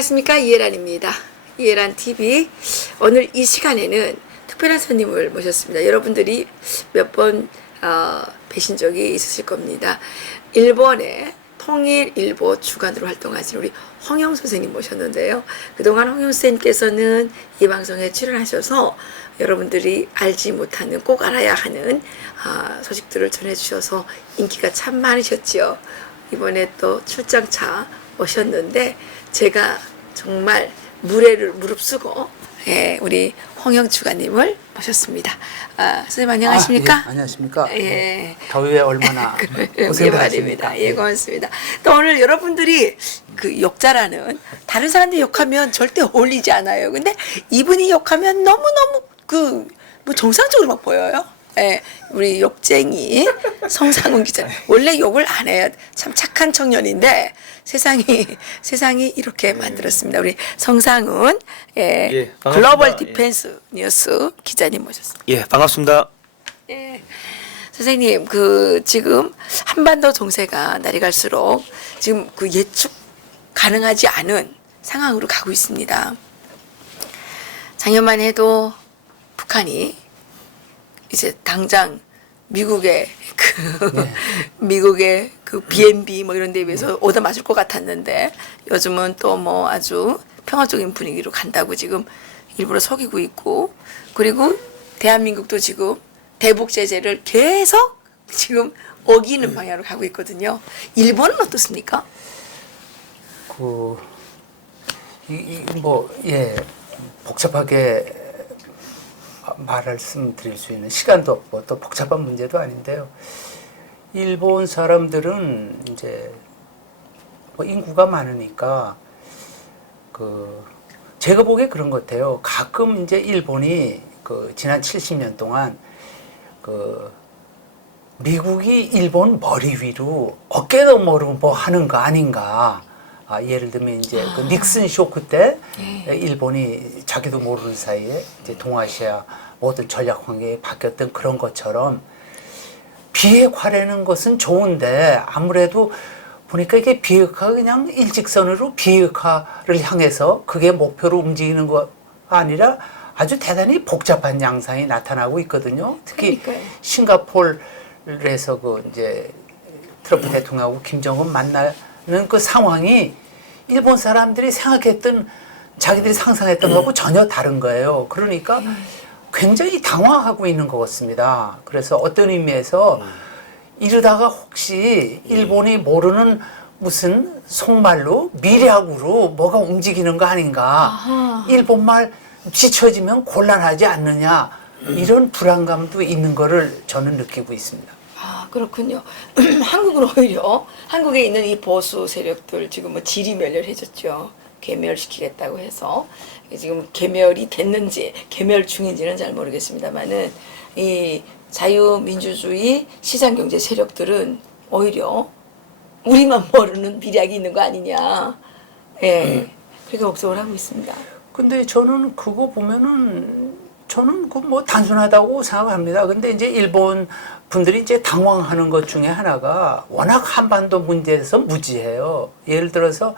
안녕하십니까, 이해란입니다. 이해란 TV. 오늘 이 시간에는 특별한 손님을 모셨습니다. 여러분들이 몇 번 뵈신 적이 있으실 겁니다. 일본의 통일일보 주간으로 활동하시는 우리 홍영 선생님 모셨는데요. 그동안 홍영 선생님께서는 이 방송에 출연하셔서 여러분들이 알지 못하는, 꼭 알아야 하는 소식들을 전해주셔서 인기가 참 많으셨죠. 이번에 또 출장차 오셨는데 제가 정말 무릅쓰고 우리 홍영 주간님을 모셨습니다. 선생님 안녕하십니까? 예, 안녕하십니까? 예. 더위에 얼마나 고생을 하십니까? 예, 고맙습니다. 또 오늘 여러분들이 그 욕자라는, 다른 사람들이 욕하면 절대 어울리지 않아요. 근데 이분이 욕하면 너무너무 뭐 정상적으로 막 보여요. 예, 우리 욕쟁이 성상훈 기자. 원래 욕을 안 해요. 참 착한 청년인데 세상이 이렇게 만들었습니다. 우리 성상훈 글로벌 디펜스 뉴스 기자님 모셨습니다. 예, 반갑습니다. 예. 선생님, 지금 한반도 정세가 날이 갈수록 지금 예측 가능하지 않은 상황으로 가고 있습니다. 작년만 해도 북한이 이제 당장 미국의 미국의 B&B 뭐 이런 데 비해서 오다 맞을 것 같았는데 요즘은 또 뭐 아주 평화적인 분위기로 간다고 지금 일부러 속이고 있고, 그리고 대한민국도 지금 대북 제재를 계속 지금 어기는 방향으로 가고 있거든요. 일본은 어떻습니까? 복잡하게 말씀드릴 수 있는 시간도 없고 또 복잡한 문제도 아닌데요. 일본 사람들은 이제 인구가 많으니까 제가 보기에 그런 것 같아요. 가끔 이제 일본이 지난 70년 동안 미국이 일본 머리 위로 어깨도 모르고 뭐 하는 거 아닌가. 예를 들면 이제 닉슨 쇼크 때 일본이 자기도 모르는 사이에 이제 동아시아 모든 전략 환경이 바뀌었던 그런 것처럼 비핵화라는 것은 좋은데 아무래도 보니까 이게 비핵화가 그냥 일직선으로 비핵화를 향해서 그게 목표로 움직이는 거 아니라 아주 대단히 복잡한 양상이 나타나고 있거든요. 특히 그러니까요. 싱가포르에서 이제 트럼프 대통령하고 김정은 만나는 그 상황이 일본 사람들이 생각했던, 자기들이 상상했던 거하고 전혀 다른 거예요. 그러니까 굉장히 당황하고 있는 것 같습니다. 그래서 어떤 의미에서 이러다가 혹시 일본이 모르는 무슨 속말로 미략으로 뭐가 움직이는 거 아닌가. 일본말 지쳐지면 곤란하지 않느냐. 이런 불안감도 있는 거를 저는 느끼고 있습니다. 그렇군요. 한국은 오히려 한국에 있는 이 보수 세력들 지금 뭐 지리멸렬해졌죠. 괴멸시키겠다고 해서 지금 괴멸이 됐는지 괴멸 중인지는 잘 모르겠습니다만은 이 자유민주주의 시장경제 세력들은 오히려 우리만 모르는 미략이 있는 거 아니냐. 예, 그렇게 걱정을 하고 있습니다. 근데 저는 그거 보면은 저는 뭐 단순하다고 생각합니다. 근데 이제 일본 분들이 이제 당황하는 것 중에 하나가 워낙 한반도 문제에서 무지해요. 예를 들어서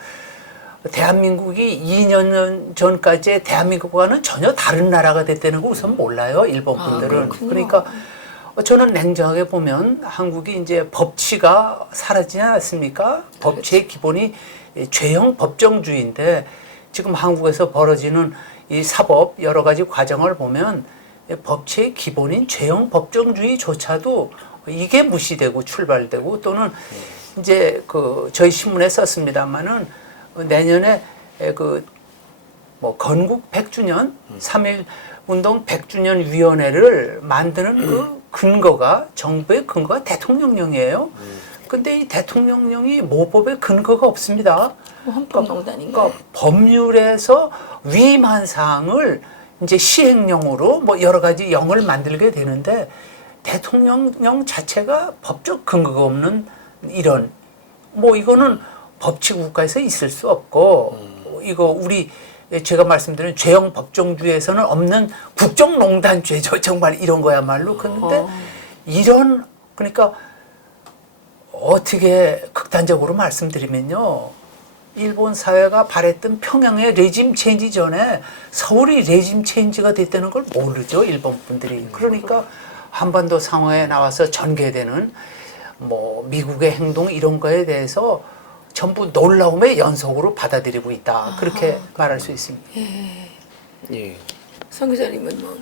대한민국이 2년 전까지의 대한민국과는 전혀 다른 나라가 됐다는 거 우선 몰라요. 일본 분들은. 그러니까 저는 냉정하게 보면 한국이 이제 법치가 사라지지 않았습니까? 법치의 기본이 죄형 법정주의인데 지금 한국에서 벌어지는 이 사법 여러 가지 과정을 보면 법치의 기본인 죄형 법정주의조차도 이게 무시되고 출발되고, 또는 이제 저희 신문에 썼습니다마는 내년에 뭐 건국 100주년 3.1 운동 100주년 위원회를 만드는 근거가, 정부의 근거가 대통령령이에요. 근데 이 대통령령이 모법의 근거가 없습니다. 헌법농단인가요? 그러니까 법률에서 위임한 사항을 이제 시행령으로 뭐 여러 가지 영을 만들게 되는데 대통령령 자체가 법적 근거가 없는 이런 이거는 법치 국가에서 있을 수 없고, 이거 우리 제가 말씀드린 죄형 법정주의에서는 없는 국정농단죄죠. 정말 이런 거야말로. 그런데 그러니까 어떻게 극단적으로 말씀드리면요. 일본 사회가 바랬던 평양의 레짐 체인지 전에 서울이 레짐 체인지가 됐다는 걸 모르죠, 일본 분들이. 그러니까 한반도 상황에 나와서 전개되는 뭐 미국의 행동 이런 거에 대해서 전부 놀라움의 연속으로 받아들이고 있다. 그렇게 말할 수 있습니다. 예. 성 기자님은 뭐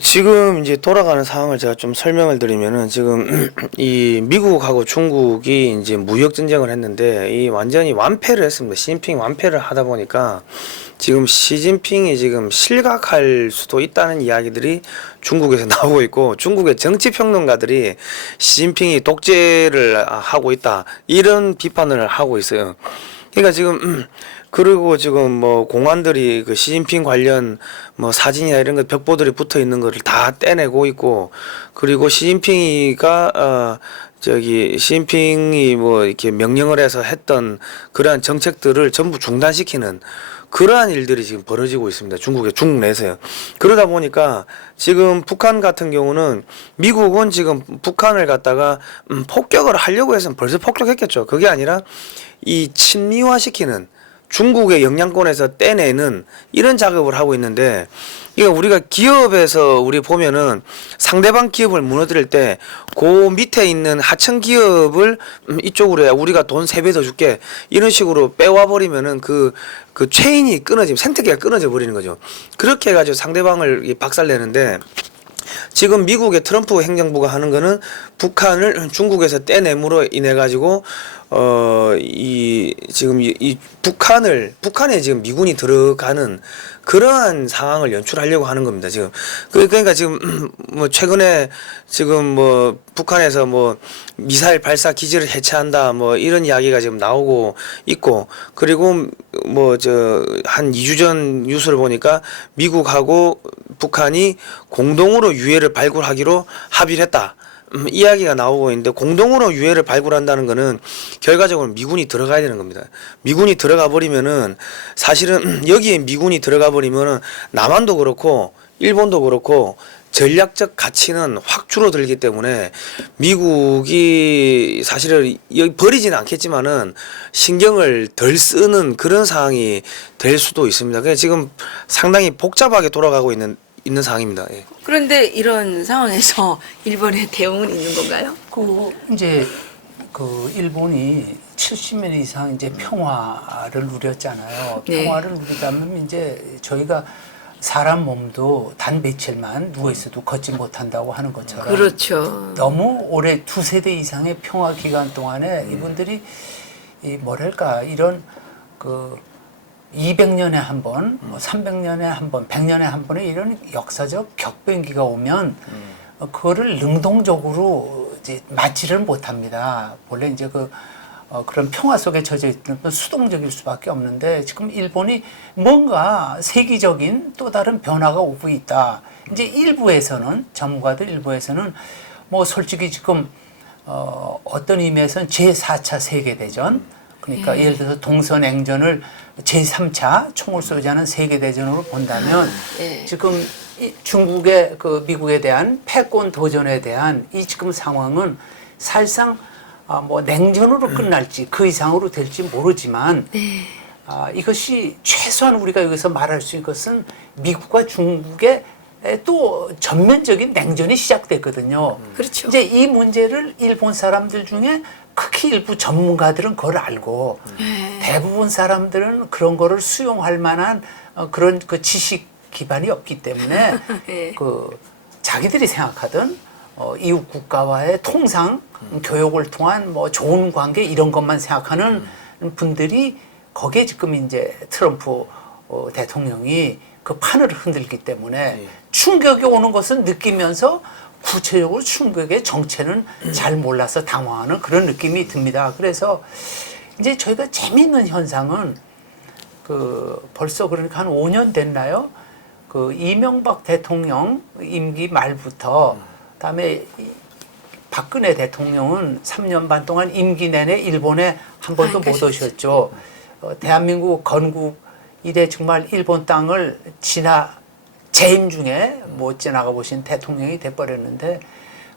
지금 이제 돌아가는 상황을 제가 좀 설명을 드리면은 지금 이 미국하고 중국이 이제 무역 전쟁을 했는데 이 완전히 완패를 했습니다. 시진핑이 완패를 하다 보니까 지금 시진핑이 지금 실각할 수도 있다는 이야기들이 중국에서 나오고 있고, 중국의 정치 평론가들이 시진핑이 독재를 하고 있다 이런 비판을 하고 있어요. 그러니까 지금 그리고 지금 뭐 공안들이 그 시진핑 관련 뭐 사진이나 이런 거 벽보들이 붙어 있는 거를 다 떼내고 있고, 그리고 시진핑이가 시진핑이 뭐 이렇게 명령을 해서 했던 그러한 정책들을 전부 중단시키는 그러한 일들이 지금 벌어지고 있습니다. 중국 내에서요. 그러다 보니까 지금 북한 같은 경우는 미국은 지금 북한을 갖다가 폭격을 하려고 해서 벌써 폭격했겠죠. 그게 아니라 이 친미화시키는, 중국의 영향권에서 떼내는 이런 작업을 하고 있는데, 이거 우리가 기업에서 우리 보면은 상대방 기업을 무너뜨릴 때 그 밑에 있는 하청 기업을 이쪽으로 해, 우리가 돈 3배 더 줄게, 이런 식으로 빼와 버리면은 그 체인이 끊어지면, 생태계가 끊어져 버리는 거죠. 그렇게 해가지고 상대방을 박살내는데, 지금 미국의 트럼프 행정부가 하는 거는 북한을 중국에서 떼냄으로 인해 가지고 지금 이 북한에 지금 미군이 들어가는 그러한 상황을 연출하려고 하는 겁니다. 지금 그러니까 지금 뭐 최근에 지금 뭐 북한에서 뭐 미사일 발사 기지를 해체한다 뭐 이런 이야기가 지금 나오고 있고, 그리고 뭐 한 2주 전 뉴스를 보니까 미국하고 북한이 공동으로 유해를 발굴하기로 합의를 했다. 이야기가 나오고 있는데, 공동으로 유해를 발굴한다는 거는 결과적으로 미군이 들어가야 되는 겁니다. 미군이 들어가 버리면은, 사실은 여기에 미군이 들어가 버리면은 남한도 그렇고 일본도 그렇고 전략적 가치는 확 줄어들기 때문에 미국이 사실은 여기 버리지는 않겠지만은 신경을 덜 쓰는 그런 상황이 될 수도 있습니다. 그래서 지금 상당히 복잡하게 돌아가고 있는 상황입니다. 예. 그런데 이런 상황에서 일본의 대응은 있는 건가요? 이제 일본이 70년 이상 이제 평화를 누렸잖아요. 네. 평화를 누리다면 이제 저희가 사람 몸도 단 며칠만 누워 있어도 걷지 못한다고 하는 것처럼, 그렇죠. 너무 오래 2세대 이상의 평화 기간 동안에 이분들이 뭐랄까 이런 200년에 한 번, 뭐 300년에 한 번, 100년에 한 번의 이런 역사적 격변기가 오면 그거를 능동적으로 이제 맞지를 못합니다. 원래 이제 그런 평화 속에 젖어 있는 건 수동적일 수밖에 없는데, 지금 일본이 뭔가 세계적인 또 다른 변화가 오고 있다. 이제 일부에서는, 전문가들 일부에서는 뭐 솔직히 지금 어떤 의미에서는 제4차 세계대전, 그러니까 예를 들어서 동서냉전을 제3차 총을 쏘지 않은 세계대전으로 본다면 지금 중국의 미국에 대한 패권 도전에 대한 이 지금 상황은 사실상 뭐 냉전으로 끝날지 그 이상으로 될지 모르지만 이것이 최소한 우리가 여기서 말할 수 있는 것은 미국과 중국의 또 전면적인 냉전이 시작됐거든요. 그렇죠. 이제 이 문제를 일본 사람들 중에 극히 일부 전문가들은 그걸 알고 대부분 사람들은 그런 거를 수용할 만한 그런 지식 기반이 없기 때문에 자기들이 생각하던 이웃 국가와의 통상 교역을 통한 뭐 좋은 관계 이런 것만 생각하는 분들이 거기에 지금 이제 트럼프 대통령이 그 판을 흔들기 때문에 충격이 오는 것은 느끼면서 구체적으로 충격의 정체는 잘 몰라서 당황하는 그런 느낌이 듭니다. 그래서 이제 저희가 재미있는 현상은 벌써 그러니까 한 5년 됐나요? 이명박 대통령 임기 말부터 그다음에 박근혜 대통령은 3년 반 동안 임기 내내 일본에 한 번도 못 오셨죠. 대한민국 건국 이래 정말 일본 땅을 재임 중에 못 지나가 보신 대통령이 돼버렸는데,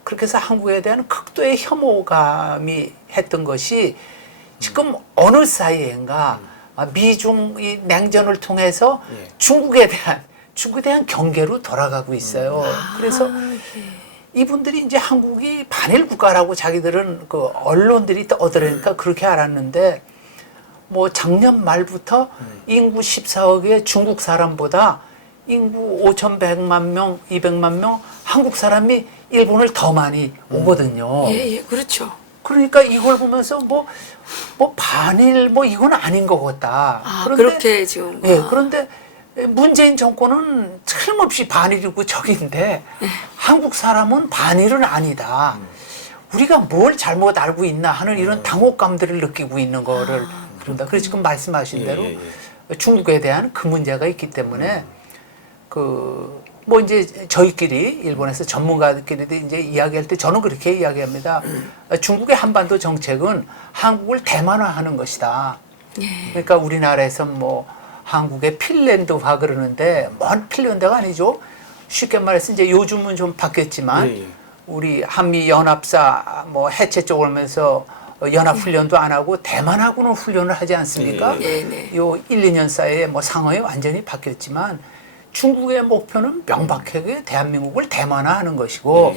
그렇게 해서 한국에 대한 극도의 혐오감이 했던 것이 지금 어느 사이인가 미중 이 냉전을 통해서 예. 중국에 대한 경계로 돌아가고 있어요. 그래서 이분들이 이제 한국이 반일 국가라고 자기들은 그 언론들이 떠들으니까 그렇게 알았는데 뭐 작년 말부터 인구 14억의 중국 사람보다 인구 5,100만 명, 200만 명 한국 사람이 일본을 더 많이 오거든요. 예, 그렇죠. 그러니까 이걸 보면서 뭐 반일 뭐 이건 아닌 것 같다. 아, 그렇게 지금. 예, 그런데 문재인 정권은 틀림없이 반일이고 적인데 한국 사람은 반일은 아니다. 우리가 뭘 잘못 알고 있나 하는 이런 당혹감들을 느끼고 있는 거를 그런다. 그래서 지금 말씀하신 대로 중국에 대한 그 문제가 있기 때문에 뭐 이제 저희끼리 일본에서 전문가들끼리 이제 이야기할 때 저는 그렇게 이야기합니다. 중국의 한반도 정책은 한국을 대만화하는 것이다. 그러니까 우리나라에서 뭐 한국의 핀란드화 그러는데 먼 핀란드가 아니죠. 쉽게 말해서 이제 요즘은 좀 바뀌었지만 우리 한미 연합사 뭐 해체 쪽을 하면서 연합 훈련도 안 하고 대만하고는 훈련을 하지 않습니까? 요 1, 2년 사이에 뭐 상황이 완전히 바뀌었지만 중국의 목표는 명백하게 대한민국을 대만화하는 것이고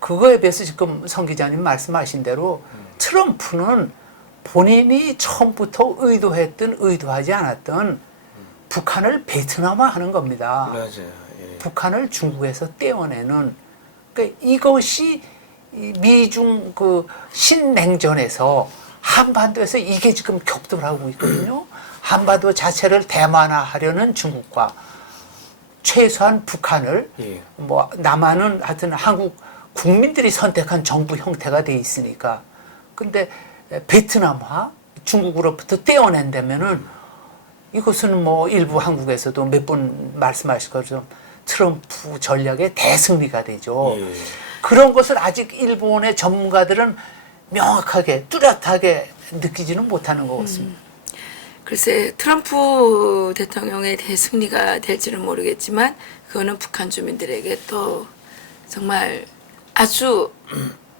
그거에 비해서 지금 성 기자님 말씀하신 대로 트럼프는 본인이 처음부터 의도했든 의도하지 않았든 북한을 베트남화하는 겁니다. 맞아요. 예. 북한을 중국에서 떼어내는 그러니까 이것이 미중 그 신냉전에서 한반도에서 이게 지금 격돌하고 있거든요. 한반도 자체를 대만화하려는 중국과 최소한 북한을 뭐 남한은 하여튼 한국 국민들이 선택한 정부 형태가 돼 있으니까 근데 베트남화 중국으로부터 떼어낸다면은 이것은 뭐 일부 한국에서도 몇 번 말씀하실 것처럼 트럼프 전략의 대승리가 되죠. 그런 것을 아직 일본의 전문가들은 명확하게 뚜렷하게 느끼지는 못하는 것 같습니다. 글쎄 트럼프 대통령의 대승리가 될지는 모르겠지만 그거는 북한 주민들에게 또 정말 아주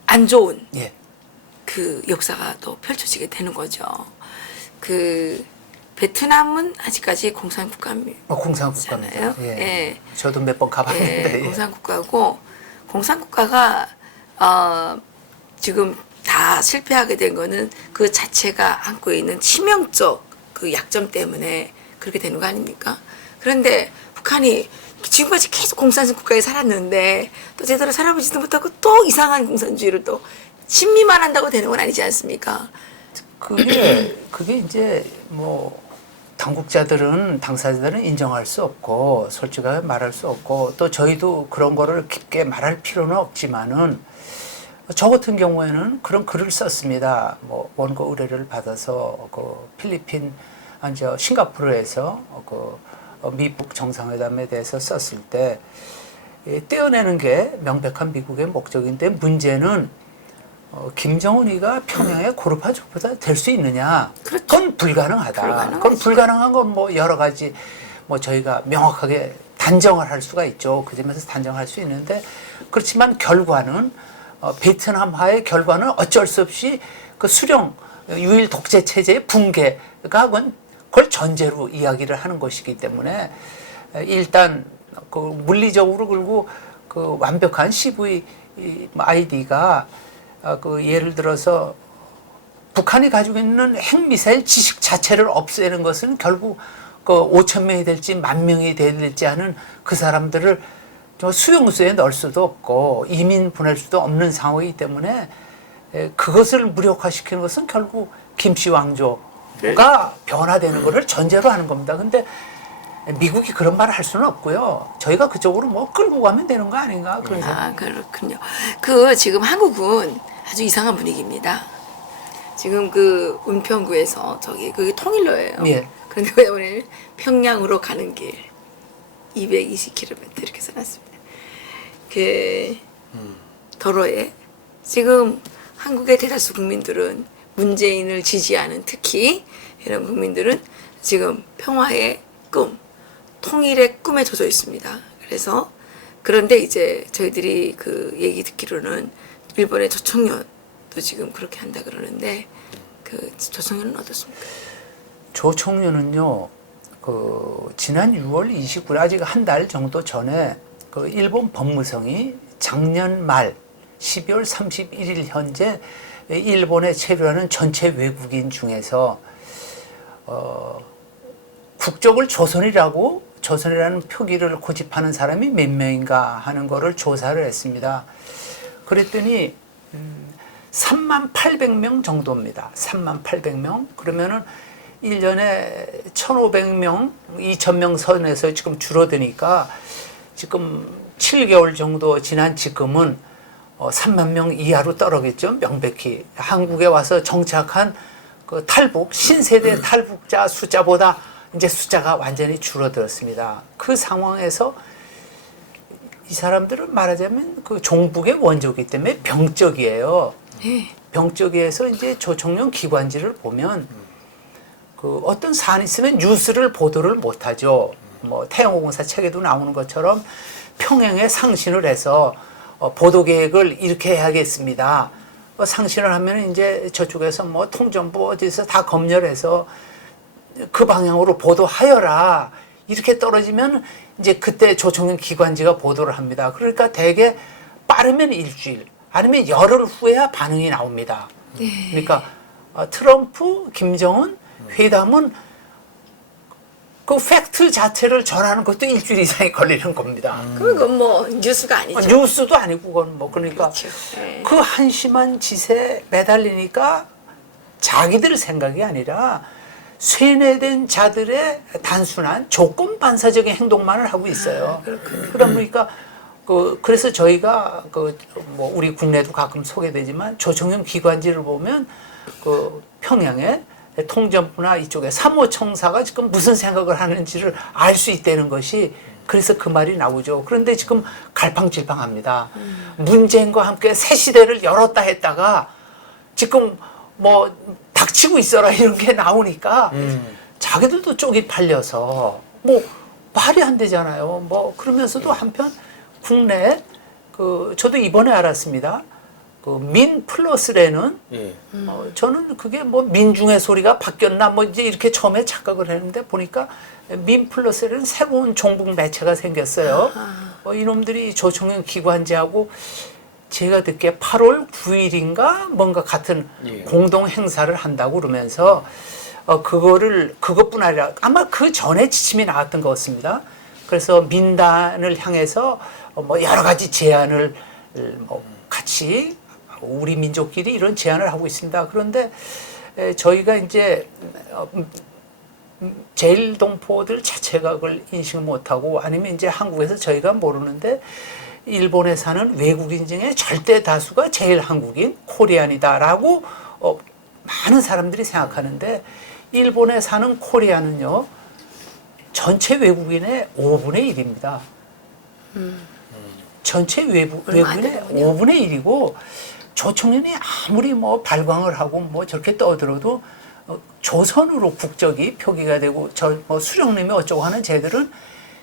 안 좋은 예. 그 역사가 또 펼쳐지게 되는 거죠. 그 베트남은 아직까지 공산국가입니다. 공산국가입니다. 예. 예. 저도 몇 번 가봤는데. 예, 공산국가고 공산국가가 지금 다 실패하게 된 거는 그 자체가 안고 있는 치명적 그 약점 때문에 그렇게 되는 거 아닙니까? 그런데 북한이 지금까지 계속 공산국가에 살았는데 또 제대로 살아보지도 못하고 또 이상한 공산주의를 또 친미만 한다고 되는 건 아니지 않습니까? 그게 이제 뭐 당사자들은 인정할 수 없고 솔직하게 말할 수 없고 또 저희도 그런 거를 깊게 말할 필요는 없지만은 저 같은 경우에는 그런 글을 썼습니다. 뭐 원고 의뢰를 받아서 그 필리핀 싱가포르에서 그 미북 정상회담에 대해서 썼을 때 떼어내는 게 명백한 미국의 목적인데 문제는 김정은이가 평양의 고르바초프가 될 수 있느냐? 그렇죠. 그건 불가능하다. 그건 불가능한 건 뭐 여러 가지 뭐 저희가 명확하게 단정을 할 수가 있죠. 그 점에서 단정할 수 있는데 그렇지만 결과는 베트남화의 결과는 어쩔 수 없이 그 수령 유일 독재 체제의 붕괴가 그걸 전제로 이야기를 하는 것이기 때문에 일단 그 물리적으로 그리고 그 완벽한 CVID가 그 예를 들어서 북한이 가지고 있는 핵미사일 지식 자체를 없애는 것은 결국 그 5천 명이 될지 10,000명이 될지 하는 그 사람들을 수용소에 넣을 수도 없고 이민 보낼 수도 없는 상황이기 때문에 그것을 무력화시키는 것은 결국 김씨 왕조가 변화되는 것을 전제로 하는 겁니다. 근데 미국이 그런 말을 할 수는 없고요. 저희가 그쪽으로 뭐 끌고 가면 되는 거 아닌가 그런 생각. 그렇군요. 그 지금 한국은 아주 이상한 분위기입니다. 지금 그 은평구에서 저기 그게 통일로예요. 예. 그런데 오늘 평양으로 가는 길 220km 이렇게 써놨습니다. 그 도로에 지금 한국의 대다수 국민들은 문재인을 지지하는 특히 이런 국민들은 지금 평화의 꿈, 통일의 꿈에 젖어 있습니다. 그래서 그런데 이제 저희들이 그 얘기 듣기로는 일본의 조청년도 지금 그렇게 한다 그러는데 그 조성현은 어떻습니까? 조총련은요, 지난 6월 29일 아직 한 달 정도 전에 그 일본 법무성이 작년 말 12월 31일 현재 일본에 체류하는 전체 외국인 중에서 국적을 조선이라는 표기를 고집하는 사람이 몇 명인가 하는 거를 조사를 했습니다. 그랬더니 38,000명 정도입니다. 38,000명. 그러면은 1년에 1,500명, 2,000명 선에서 지금 줄어드니까 지금 7개월 정도 지난 지금은 3만 명 이하로 떨어졌죠. 명백히. 한국에 와서 정착한 그 신세대 탈북자 숫자보다 이제 숫자가 완전히 줄어들었습니다. 그 상황에서 이 사람들은 말하자면 그 종북의 원조이기 때문에 병적이에요. 병적이어서 이제 조총련 기관지를 보면 그 어떤 사안이 있으면 뉴스를 보도를 못하죠. 뭐 태영호공사 책에도 나오는 것처럼 평양에 상신을 해서 보도 계획을 이렇게 해야겠습니다. 상신을 하면 이제 저쪽에서 뭐 통전부 어디서 다 검열해서 그 방향으로 보도하여라. 이렇게 떨어지면 이제 그때 조총련 기관지가 보도를 합니다. 그러니까 대개 빠르면 일주일 아니면 열흘 후에야 반응이 나옵니다. 그러니까 트럼프, 김정은 회담은 그 팩트 자체를 전하는 것도 일주일 이상이 걸리는 겁니다. 그건 뭐 뉴스가 아니죠. 뉴스도 아니고 그건 뭐 그러니까 그렇죠. 네. 그 한심한 짓에 매달리니까 자기들 생각이 아니라 쇠뇌된 자들의 단순한 조건 반사적인 행동만을 하고 있어요. 그러다 보니까 그래서 저희가 뭐 우리 국내도 가끔 소개되지만 조총련 기관지를 보면 그 평양에 통전부나 이쪽에 사무총사가 지금 무슨 생각을 하는지를 알 수 있다는 것이 그래서 그 말이 나오죠. 그런데 지금 갈팡질팡합니다. 문재인과 함께 새 시대를 열었다 했다가 지금 뭐 닥치고 있어라 이런 게 나오니까 자기들도 쪽이 팔려서 뭐 말이 안 되잖아요. 뭐 그러면서도 한편 국내에 저도 이번에 알았습니다. 그 민 플러스라는 저는 그게 뭐 민중의 소리가 바뀌었나 뭐 이제 이렇게 처음에 착각을 했는데 보니까 민 플러스라는 새로운 종북 매체가 생겼어요. 이놈들이 조총련 기관지하고 제가 듣기에 8월 9일인가 뭔가 같은 공동 행사를 한다고 그러면서 그것뿐 아니라 아마 그 전에 지침이 나왔던 것 같습니다. 그래서 민단을 향해서 뭐 여러 가지 제안을 뭐 같이 우리 민족끼리 이런 제안을 하고 있습니다. 그런데 저희가 이제 제일동포들 자체가 그걸 인식을 못하고 아니면 이제 한국에서 저희가 모르는데 일본에 사는 외국인 중에 절대 다수가 제일 한국인 코리안이다라고 많은 사람들이 생각하는데 일본에 사는 코리안은요 전체 외국인의 5분의 1입니다. 전체 외국인의 5분의 1이고 조총련이 아무리 뭐 발광을 하고 뭐 저렇게 떠들어도 조선으로 국적이 표기가 되고 뭐 수령님이 어쩌고 하는 쟤들은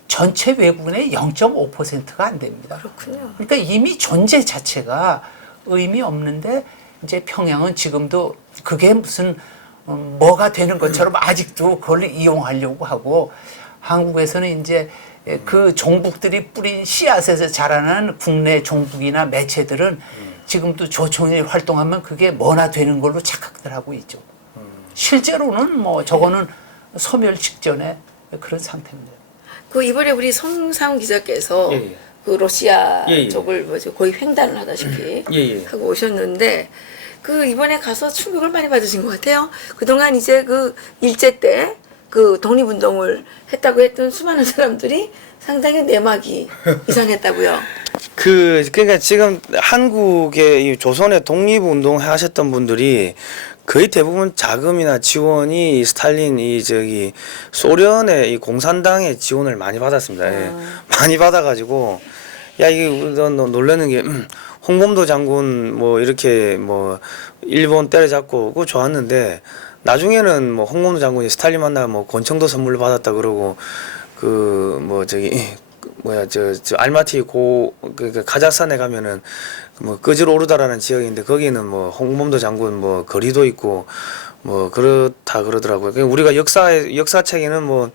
전체 외국인의 0.5%가 안 됩니다. 그렇군요. 그러니까 이미 존재 자체가 의미 없는데 이제 평양은 지금도 그게 무슨 뭐가 되는 것처럼 아직도 그걸 이용하려고 하고 한국에서는 이제 그 종북들이 뿌린 씨앗에서 자라는 국내 종북이나 매체들은 지금도 조총련이 활동하면 그게 뭐나 되는 걸로 착각들 하고 있죠. 실제로는 뭐 저거는 소멸 직전에 그런 상태입니다. 그 이번에 우리 성상훈 기자께서 그 러시아 쪽을 뭐죠 거의 횡단을 하다시피 하고 오셨는데 그 이번에 가서 충격을 많이 받으신 것 같아요. 그동안 이제 그 일제 때 그 독립운동을 했다고 했던 수많은 사람들이 상당히 내막이 이상했다고요. 그러니까 지금 한국의 이 조선의 독립운동 하셨던 분들이 거의 대부분 자금이나 지원이 스탈린 소련의 이 공산당의 지원을 많이 받았습니다. 예. 많이 받아가지고 야 이게 놀라는 게 홍범도 장군 뭐 이렇게 뭐 일본 때려잡고 그거 좋았는데 나중에는 뭐 홍범도 장군이 스탈린 만나 뭐 권총도 선물 받았다 그러고 그 뭐 저 알마티 그 카자흐스탄에 가면은 뭐 끄질 오르다라는 지역인데 거기는 뭐 홍범도 장군 뭐 거리도 있고 뭐 그렇다 그러더라고요. 그러니까 우리가 역사책에는 뭐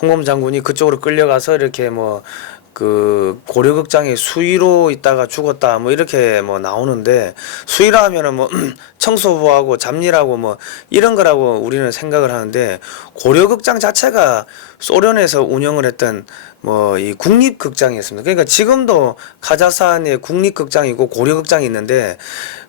홍범 장군이 그쪽으로 끌려가서 이렇게 뭐 그 고려극장의 수위로 있다가 죽었다 뭐 이렇게 뭐 나오는데, 수위라 하면은 뭐 청소부하고 잡일하고 뭐 이런 거라고 우리는 생각을 하는데, 고려극장 자체가 소련에서 운영을 했던 뭐 이 국립극장이었습니다. 그러니까 지금도 카자흐스탄에 국립극장이고 고려극장이 있는데,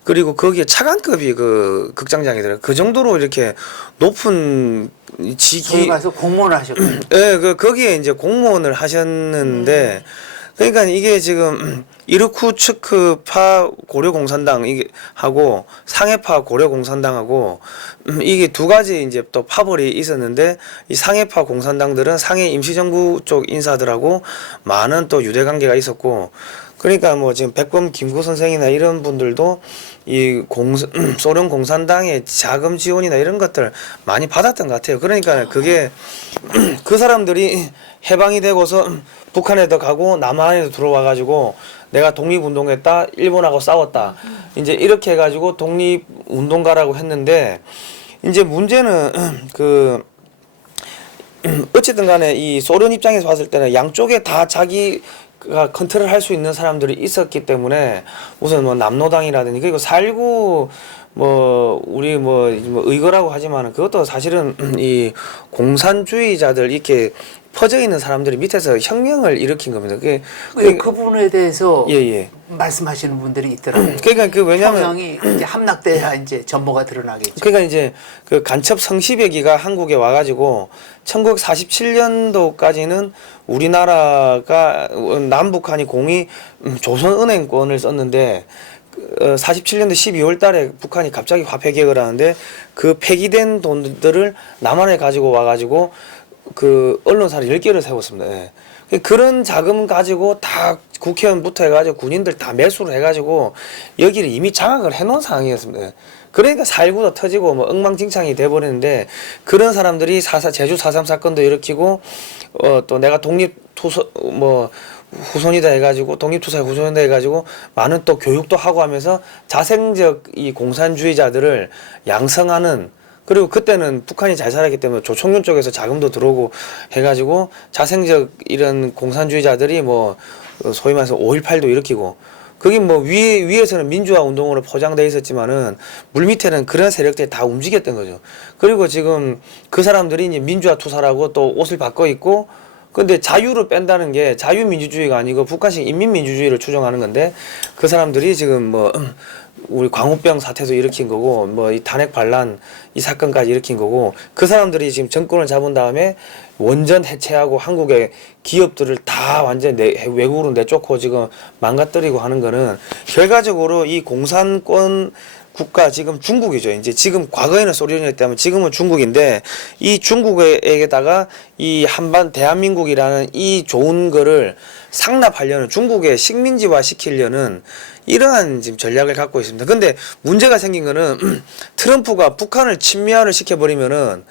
그리고 거기에 차관급이 그 극장장이더라고요. 그 정도로 이렇게 높은 저희 직위, 가서 공무원을 하셨거든요. 예, 거기에 이제 공무원을 하셨는데, 그러니까 이게 지금 이르쿠츠크파 고려공산당 이게 하고 상해파 고려공산당하고 이게 두 가지 이제 또 파벌이 있었는데, 이 상해파 공산당들은 상해 임시정부 쪽 인사들하고 많은 또 유대 관계가 있었고, 그러니까 뭐 지금 백범 김구 선생이나 이런 분들도 이 소련 공산당의 자금 지원이나 이런 것들 많이 받았던 것 같아요. 그러니까 그게 그 사람들이 해방이 되고서 북한에도 가고 남한에도 들어와 가지고 내가 독립운동했다, 일본하고 싸웠다, 이제 이렇게 해가지고 독립운동가라고 했는데, 이제 문제는 그 어쨌든 간에 이 소련 입장에서 봤을 때는 양쪽에 다 자기가 컨트롤 할 수 있는 사람들이 있었기 때문에, 우선 뭐 남노당이라든지, 그리고 4.19 뭐 우리 뭐 의거라고 하지만 그것도 사실은 이 공산주의자들 이렇게 퍼져 있는 사람들이 밑에서 혁명을 일으킨 겁니다. 그게 그 부분에 대해서 예. 말씀하시는 분들이 있더라고요. 그러니까 그 왜냐면 혁명이 이제 함락돼야 이제 전모가 드러나겠죠. 그러니까 이제 그 간첩 성시배기가 한국에 와가지고 1947년도까지는 우리나라가 남북한이 공이 조선은행권을 썼는데, 47년도 12월 달에 북한이 갑자기 화폐 개혁을 하는데, 그 폐기된 돈들을 남한에 가지고 와가지고 그 언론사를 10개를 세웠습니다. 예. 그런 자금 가지고 다 국회의원부터 해가지고 군인들 다 매수를 해가지고 여기를 이미 장악을 해놓은 상황이었습니다. 예. 그러니까 4.19도 터지고 뭐 엉망진창이 돼버리는데, 그런 사람들이 제주 4.3 사건도 일으키고, 또 내가 독립투사 뭐 후손이다 해가지고 독립투사의 후손이다 해가지고 많은 또 교육도 하고 하면서 자생적 이 공산주의자들을 양성하는, 그리고 그때는 북한이 잘 살았기 때문에 조총련 쪽에서 자금도 들어오고 해가지고 자생적 이런 공산주의자들이 뭐 소위 말해서 5.18도 일으키고, 그게 뭐 위에서는 민주화 운동으로 포장되어 있었지만은 물밑에는 그런 세력들이 다 움직였던 거죠. 그리고 지금 그 사람들이 이제 민주화 투사라고 또 옷을 바꿔 입고, 근데 자유를 뺀다는 게 자유민주주의가 아니고 북한식 인민민주주의를 추종하는 건데, 그 사람들이 지금 뭐 우리 광우병 사태도 일으킨 거고, 뭐 이 탄핵 반란 이 사건까지 일으킨 거고, 그 사람들이 지금 정권을 잡은 다음에 원전 해체하고 한국의 기업들을 다 완전 외국으로 내쫓고 지금 망가뜨리고 하는 거는, 결과적으로 이 공산권 국가 지금 중국이죠. 이제 지금 과거에는 소련이었다면 지금은 중국인데, 이 중국에게다가 이 대한민국이라는 이 좋은 거를 상납하려는, 중국의 식민지화 시키려는 이러한 지금 전략을 갖고 있습니다. 근데 문제가 생긴 거는 트럼프가 북한을 친미화를 시켜버리면은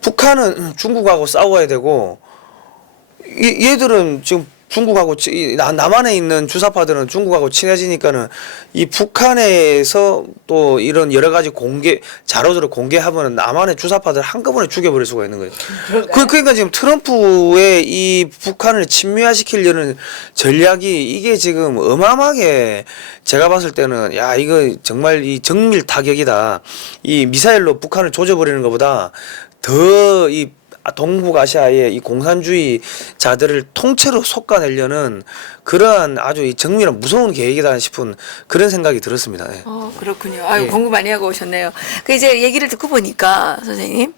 북한은 중국하고 싸워야 되고, 얘들은 지금 중국하고 남한에 있는 주사파들은 중국하고 친해지니까는 이 북한에서 또 이런 여러 가지 자료들을 공개하면은 남한의 주사파들 한꺼번에 죽여버릴 수가 있는 거예요. 그러니까 지금 트럼프의 이 북한을 친미화시키려는 전략이 이게 지금 어마어마하게, 제가 봤을 때는 야 이거 정말 이 정밀 타격이다. 이 미사일로 북한을 조져버리는 것보다 더 이 동북아시아의 이 공산주의자들을 통째로 솎아내려는 그러한 아주 이 정밀한 무서운 계획이다 싶은 그런 생각이 들었습니다. 예. 그렇군요. 아유, 예. 공부 많이 하고 오셨네요. 그 이제 얘기를 듣고 보니까 선생님,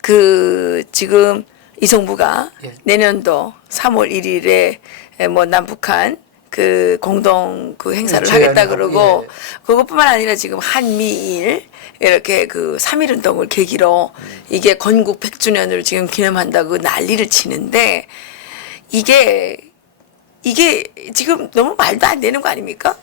그 지금 이 정부가 예. 내년도 3월 1일에 뭐 남북한 그 공동 그 행사를 예, 하겠다 제안하고, 그러고, 예. 그것뿐만 아니라 지금 한미일 이렇게 그 3.1 운동을 계기로 이게 건국 100주년을 지금 기념한다고 난리를 치는데, 이게 지금 너무 말도 안 되는 거 아닙니까?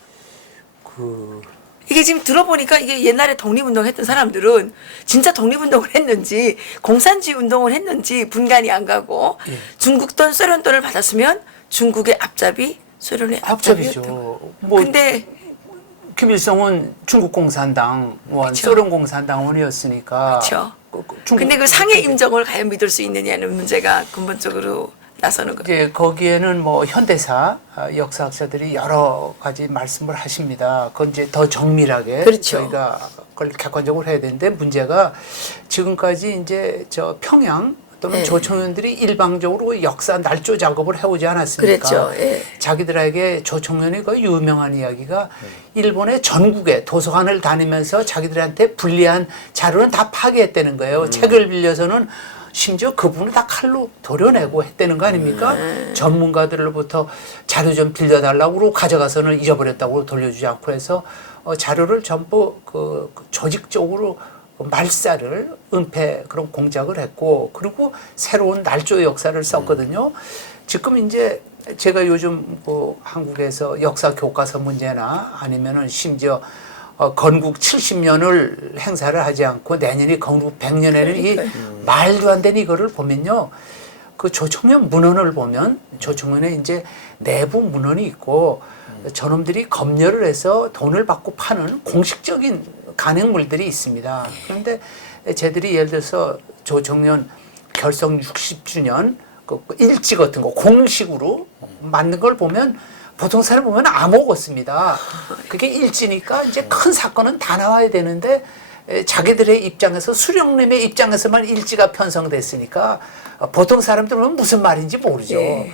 이게 지금 들어보니까 이게 옛날에 독립운동 했던 사람들은 진짜 독립운동을 했는지 공산주의 운동을 했는지 분간이 안 가고, 예. 중국 돈 소련 돈을 받았으면 중국의 앞잡이 소련의 앞잡이였던 거예요. 앞잡이죠. 뭐 근데 김일성은 중국 공산당원, 그쵸. 소련 공산당원이었으니까. 그렇죠. 중국 근데 그 상해 임정을 과연 믿을 수 있느냐는 문제가 근본적으로 나서는 거죠. 이제 거기에는 뭐 현대사 역사학자들이 여러 가지 말씀을 하십니다. 그건 이제 더 정밀하게 그렇죠. 저희가 그걸 객관적으로 해야 되는데 문제가 지금까지 이제 저 평양 또는 네. 조총련들이 일방적으로 역사 날조 작업을 해오지 않았습니까? 그랬죠. 예. 자기들에게 조총련의 그 유명한 이야기가 일본의 전국에 도서관을 다니면서 자기들한테 불리한 자료는 다 파괴했다는 거예요. 책을 빌려서는 심지어 그 부분을 다 칼로 도려내고 했다는 거 아닙니까? 전문가들로부터 자료 좀 빌려달라고 가져가서는 잊어버렸다고 돌려주지 않고 해서 자료를 전부 그 조직적으로 말살을 은폐 그런 공작을 했고 그리고 새로운 날조의 역사를 썼거든요. 지금 이제 제가 요즘 그 한국에서 역사 교과서 문제나 아니면은 심지어 건국 70년을 행사를 하지 않고 내년이 건국 100년에는 이 말도 안 되는 이거를 보면요. 그 조총련 문헌을 보면 조총련에 이제 내부 문헌이 있고 저놈들이 검열을 해서 돈을 받고 파는 공식적인 간행물들이 있습니다. 그런데 쟤들이 예를 들어서 조총련 결성 60주년 그 일지 같은 거 공식으로 만든 걸 보면 보통 사람 보면 암호 같습니다. 그게 일지니까 이제 큰 사건은 다 나와야 되는데 자기들의 입장에서 수령님의 입장에서만 일지가 편성됐으니까 보통 사람들은 무슨 말인지 모르죠. 예.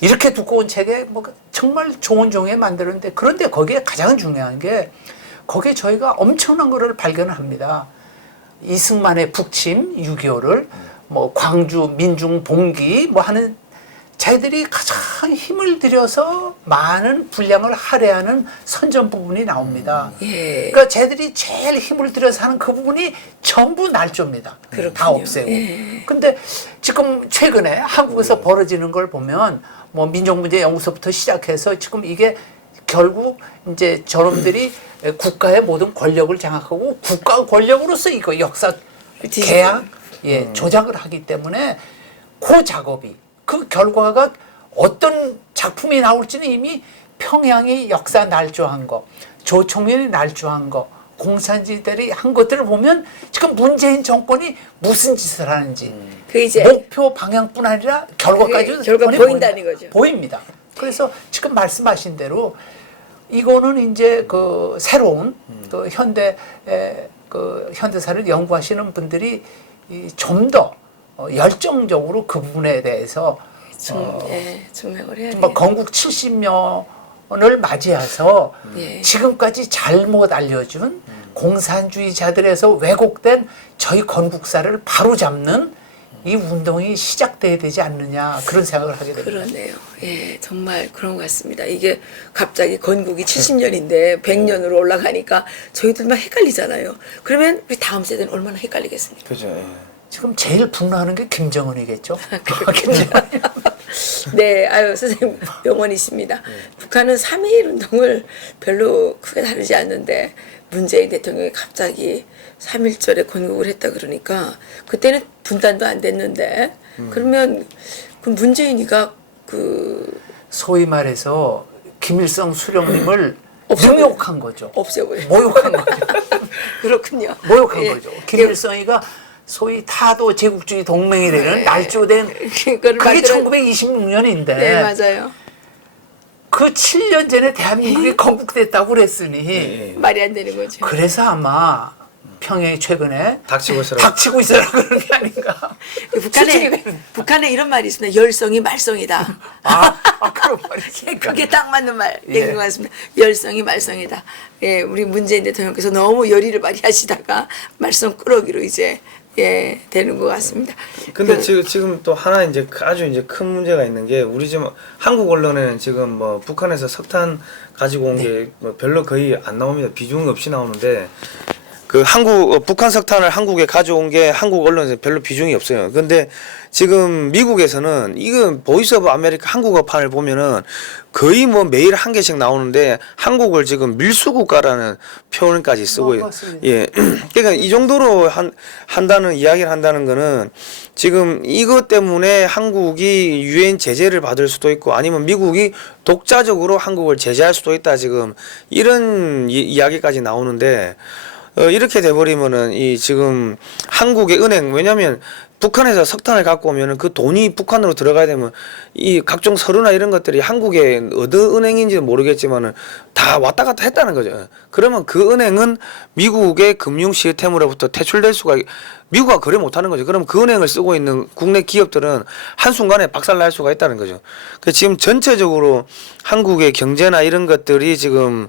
이렇게 두꺼운 책에 뭐 정말 좋은 종이에 만들었는데 그런데 거기에 가장 중요한 게 거기에 저희가 엄청난 거를 발견합니다. 이승만의 북침 6.25를 뭐 광주 민중 봉기 뭐 하는 자기들이 가장 힘을 들여서 많은 분량을 할애하는 선전 부분이 나옵니다. 예. 그러니까 쟤들이 제일 힘을 들여서 하는 그 부분이 전부 날조입니다. 그렇군요. 다 없애고. 예. 근데 지금 최근에 한국에서 벌어지는 걸 보면 뭐 민족문제연구소부터 시작해서 지금 이게 결국 이제 저놈들이 국가의 모든 권력을 장악하고 국가 권력으로서 이거 역사 개양, 조작을 하기 때문에 그 작업이 그 결과가 어떤 작품이 나올지는 이미 평양이 역사 날조한 거, 조총련이 날조한 거, 공산주의들이 한 것들을 보면 지금 문재인 정권이 무슨 짓을 하는지 그 이제 목표 방향뿐 아니라 결과까지도 결과 뻔히 보인다는 거죠. 보입니다. 그래서 지금 말씀하신 대로 이거는 이제 그 새로운 그 그 현대사를 연구하시는 분들이 좀 더 열정적으로 그 부분에 대해서 증명을 해야 뭐 돼요. 건국 70년을 맞이해서 예. 지금까지 잘못 알려준 공산주의자들에서 왜곡된 저희 건국사를 바로잡는 이 운동이 시작돼야 되지 않느냐 그런 생각을 하게 됩니다. 그러네요. 예, 정말 그런 것 같습니다. 이게 갑자기 건국이 70년인데 100년으로 올라가니까 저희들만 헷갈리잖아요. 그러면 우리 다음 세대는 얼마나 헷갈리겠습니까? 그죠. 예. 지금 제일 분노하는 게 김정은이겠죠. 네, 아유, 선생님 명언이십니다. 북한은 3.1 운동을 별로 크게 다르지 않는데 문재인 대통령이 갑자기 3.1절에 건국을 했다 그러니까 그때는 분단도 안 됐는데 그러면 그 문재인이가 그 소위 말해서 김일성 수령님을 능욕한 거죠. 없애버려. 모욕한 거죠. 그렇군요. 모욕한 예. 거죠. 김일성이가 소위 타도 제국주의 동맹이라는 날조된 그거를 그게 만들어- 1926년인데 네, 맞아요. 그 7년 전에 대한민국이 건국됐다고 그랬으니 예. 말이 안 되는 거죠. 그래서 아마 평양이 최근에 닥치고 있어라. 닥치고 있어라 그런 게 아닌가. 북한에 이런 말이 있습니다. 열성이 말성이다. 그런 말이 있습니까? 그게 딱 맞는 말 예. 얘기인 것 같습니다. 열성이 말성이다. 예, 우리 문재인 대통령께서 너무 열의를 발휘하시다가 말썽 꾸러기로 이제 되는 것 같습니다. 근데 지금 또 하나 이제 아주 이제 큰 문제가 있는 게 우리 지금 한국 언론에는 지금 뭐 북한에서 석탄 가지고 온 게 뭐 별로 거의 안 나옵니다. 비중 없이 나오는데 그 북한 석탄을 한국에 가져온 게 한국 언론에서 별로 비중이 없어요. 근데 지금 미국에서는 이거 보이스 오브 아메리카 한국어판을 보면은 거의 뭐 매일 한 개씩 나오는데 한국을 지금 밀수국가라는 표현까지 쓰고 맞습니다. 예. 그러니까 이 정도로 한다는 이야기를 한다는 거는 지금 이것 때문에 한국이 유엔 제재를 받을 수도 있고 아니면 미국이 독자적으로 한국을 제재할 수도 있다 지금 이런 이야기까지 나오는데 이렇게 돼버리면은 이 지금 한국의 은행 왜냐면 북한에서 석탄을 갖고 오면은 그 돈이 북한으로 들어가야 되면 이 각종 서류나 이런 것들이 한국의 어느 은행인지는 모르겠지만은 다 왔다 갔다 했다는 거죠. 그러면 그 은행은 미국의 금융 시스템으로부터 퇴출될 수가 미국과 거래 못하는 거죠. 그럼 그 은행을 쓰고 있는 국내 기업들은 한순간에 박살날 수가 있다는 거죠. 지금 전체적으로 한국의 경제나 이런 것들이 지금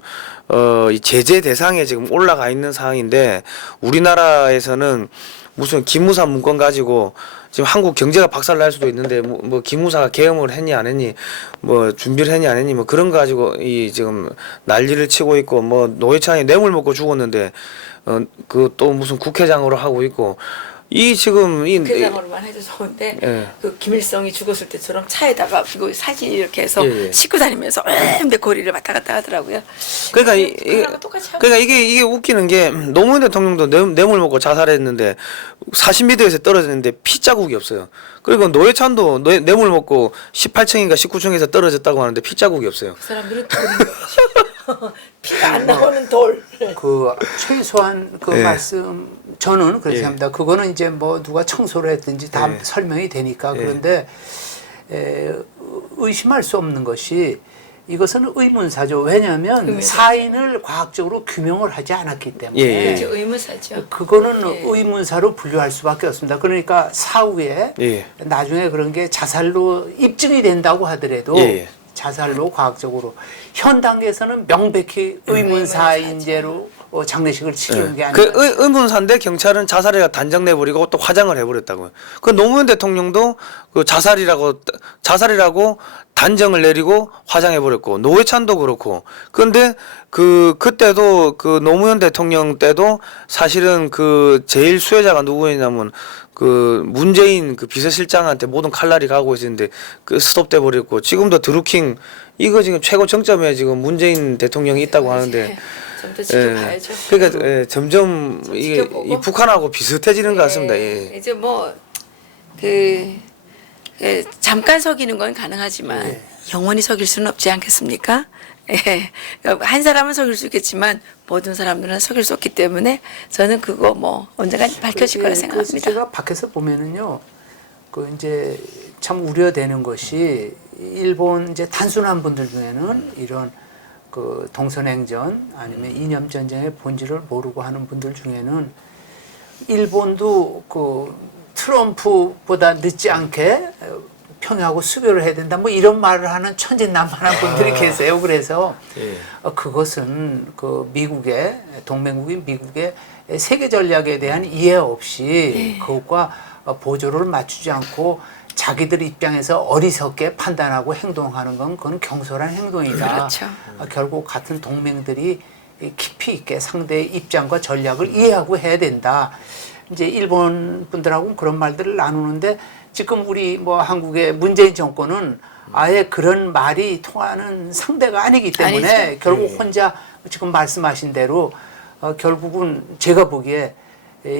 이 제재 대상에 지금 올라가 있는 상황인데 우리나라에서는 무슨 기무사 문건 가지고 지금 한국 경제가 박살날 수도 있는데 뭐 기무사가 계엄을 했니 안 했니 뭐 준비를 했니 안 했니 뭐 그런 거 가지고 이 지금 난리를 치고 있고 뭐 노회찬이 뇌물 먹고 죽었는데 그 또 무슨 국회장으로 하고 있고 이 지금 이 국회장으로만 해도 좋은데 예. 그 김일성이 죽었을 때처럼 차에다가 이거 사진 이렇게 해서 예, 예. 싣고 다니면서 근데 거리를 왔다 갔다 하더라고요. 그러니까 그거랑 똑같이 하고 그러니까 이게 웃기는 게 노무현 대통령도 뇌물 먹고 자살했는데 40m에서 떨어졌는데 피 자국이 없어요. 그리고 노회찬도 뇌물 먹고 18층인가 19층에서 떨어졌다고 하는데 피 자국이 없어요. 그 사람들은 돌인 거죠. 피가 안 나오는 돌. 그 최소한 그 예. 말씀 저는 그렇게 예. 합니다. 그거는 이제 뭐 누가 청소를 했든지 다 예. 설명이 되니까 예. 그런데 의심할 수 없는 것이 이것은 의문사죠. 왜냐하면 의문사. 사인을 과학적으로 규명을 하지 않았기 때문에 예, 예. 그렇죠. 의무사죠. 그거는 예. 의문사로 분류할 수밖에 없습니다. 그러니까 사후에 예. 나중에 그런 게 자살로 입증이 된다고 하더라도 예, 예. 자살로 과학적으로 현 단계에서는 명백히 의문사인죄로 장례식을 치르는 게 그 아니라 의문사인데 경찰은 자살이라 단정내버리고 또 화장을 해버렸다고요. 그 노무현 대통령도 그 자살이라고 단정을 내리고 화장해버렸고 노회찬도 그렇고. 그런데 그때도 그 노무현 대통령 때도 사실은 그 제일 수혜자가 누구였냐면 그 문재인 그 비서실장한테 모든 칼날이 가고 있었는데 그 스톱돼 버렸고 지금도 드루킹 이거 지금 최고 정점에 지금 문재인 대통령이 있다고 하는데. 좀 더 지켜봐야죠. 그러니까 점점 이게 지켜보고. 이 북한하고 비슷해지는 것 같습니다. 예. 이제 뭐 잠깐 속이는 건 가능하지만 영원히 속일 수는 없지 않겠습니까? 예. 한 사람은 속일 수 있겠지만 모든 사람들은 속일 수 없기 때문에 저는 그거 뭐 언젠가 밝혀질 거라 생각합니다. 제가 밖에서 보면은요, 그 이제 참 우려되는 것이 일본 이제 단순한 분들 중에는 이런 그 동서냉전 아니면 이념 전쟁의 본질을 모르고 하는 분들 중에는 일본도 그 트럼프보다 늦지 않게 평양하고 수교를 해야 된다 뭐 이런 말을 하는 천진난만한 분들이 계세요. 그래서 예. 그것은 그 미국의 동맹국인 미국의 세계 전략에 대한 이해 없이 그것과 보조를 맞추지 않고 자기들 입장에서 어리석게 판단하고 행동하는 건 그건 경솔한 행동이다. 그렇죠. 결국 같은 동맹들이 깊이 있게 상대의 입장과 전략을 이해하고 해야 된다. 이제 일본 분들하고는 그런 말들을 나누는데 지금 우리 뭐 한국의 문재인 정권은 아예 그런 말이 통하는 상대가 아니기 때문에 아니죠. 결국 혼자 지금 말씀하신 대로 결국은 제가 보기에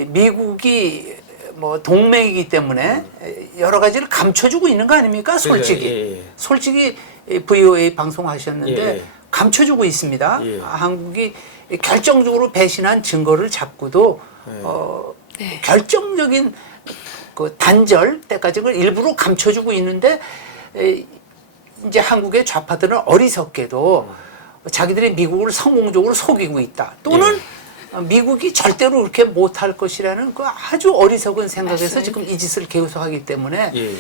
미국이 뭐 동맹이기 때문에 여러 가지를 감춰주고 있는 거 아닙니까? 솔직히. 예, 예. 솔직히 VOA 방송하셨는데 예, 예. 감춰주고 있습니다. 예. 한국이 결정적으로 배신한 증거를 잡고도 네. 결정적인 그 단절 때까지 그걸 일부러 감춰주고 있는데 이제 한국의 좌파들은 어리석게도 자기들이 미국을 성공적으로 속이고 있다. 또는 미국이 절대로 그렇게 못할 것이라는 그 아주 어리석은 생각에서 맞습니다. 지금 이 짓을 계속하기 때문에 예.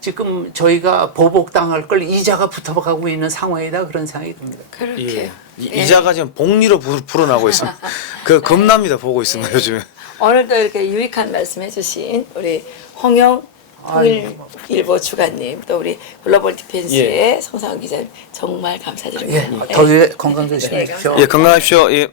지금 저희가 보복당할 걸 이자가 붙어가고 있는 상황이다 그런 생각이 듭니다. 그렇게. 예. 이자가 지금 복리로 불어나고 있습니다. 그 겁납니다. 보고 있으면 요즘에. 오늘도 이렇게 유익한 말씀해주신 우리 홍영 통일일보 주간님 또 우리 글로벌 디펜스의 송상훈 기자님 정말 감사드립니다. 예, 더위에 건강 조심하십시오. 예, 건강하십시오. 예.